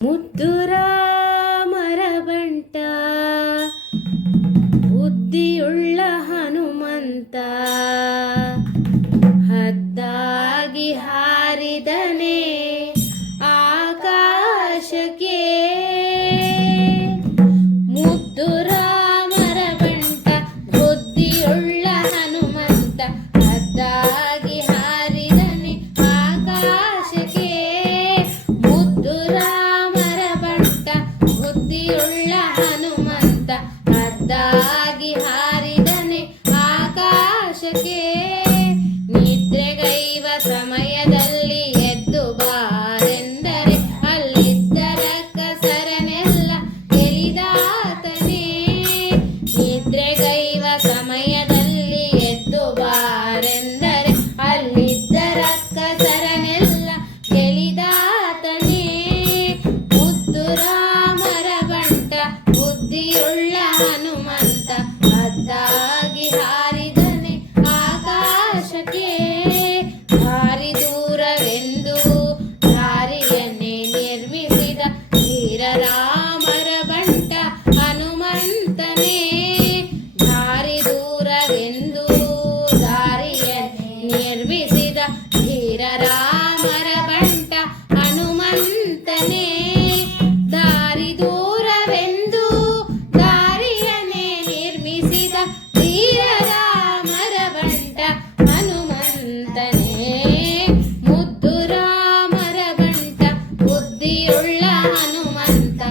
ಮುದ್ದು ರಾಮರ ಬಂಟ ಬುದ್ಧಿಯುಳ್ಳ ಹನುಮಂತ ಹದ್ದಾಗಿ ಹಾರಿದನೆ ಆಕಾಶಕ್ಕೆ. ಮುದ್ದು ರಾಮರ ಬಂಟ ಬುದ್ಧಿಯುಳ್ಳ ಹನುಮಂತ ಹದ್ದಾಗಿ ಹಾರಿದನೆ ಆಕಾಶಕ್ಕೆ. ಮುದ್ದು ರಾಮರ ಬಂಟ ಬುದ್ಧಿಯುಳ್ಳ ಹನುಮಂತ ಹದ್ದಾಗಿ ಹಾರಿದನೆ ಆಕಾಶಕ್ಕೆ. ನಿದ್ರೆಗೈವ ಸಮಯದಲ್ಲಿ ಎದ್ದು ಬಾರೆಂದರೆ ಅಲ್ಲಿದ್ದರ ಕಸರನೆಲ್ಲ ಗೆಲಿದಾತನೇ. ನಿದ್ರೆಗೈವ ಸಮಯದಲ್ಲಿ ಎದ್ದು ಬಾರೆಂದರೆ ಅಲ್ಲಿದ್ದರ ಕಸರನೆಲ್ಲ ಗೆಲಿದಾತನೇ. ಮುದ್ದು ರಾಮರ ಬಂಟ ಬುದ್ಧಿಯುಳ್ಳ ಹನುಮಂತ ಹದ್ದಾಗಿ ಹಾರಿದನೆ ಆಕಾಶಕ್ಕೆ. ಭಾರಿ ದೂರವೆಂದು ದಾರಿಯನ್ನೇ ನಿರ್ಮಿಸಿದ ಧೀರ ರಾಮರ ಬಂಟ ಹನುಮಂತನೇ. ಭಾರಿ ದೂರವೆಂದು ದಾರಿಯನ್ನೇ ನಿರ್ಮಿಸಿದ ಧೀರ ರಾಮರ ಬಂಟ ಹನುಮಂತನೇ. ದಾರಿ ದೂರವೆಂದು ದಾರಿಯನ್ನೇ ನಿರ್ಮಿಸಿದ ಧೀರ ರಾಮರ ಬಂಟ ಹನುಮಂತನೇ. ಮುದ್ದು ರಾಮರ ಬಂಟ ಬುದ್ಧಿಯುಳ್ಳ ಹನುಮಂತ